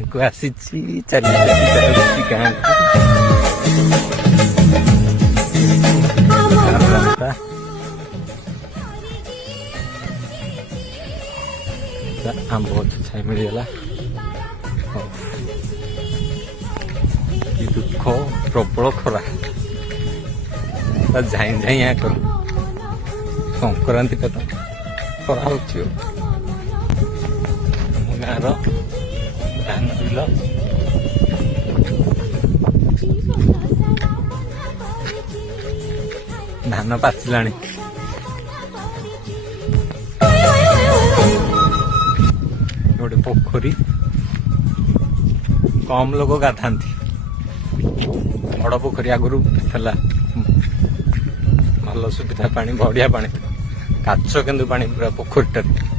गाँ को आसी चली गाँ आम बहुत छाई मिलगला कि दुख प्रबल खरा झाई झाई कर संक्रांति तो खरा हो गाँव धान बिल धान पाचिला गोटे पोखरी कम लोग गाधा बड़ पोखरी आगुरी भल सुविधा पानी बढ़िया पानी काच केन्दु पानी पूरा पोखरी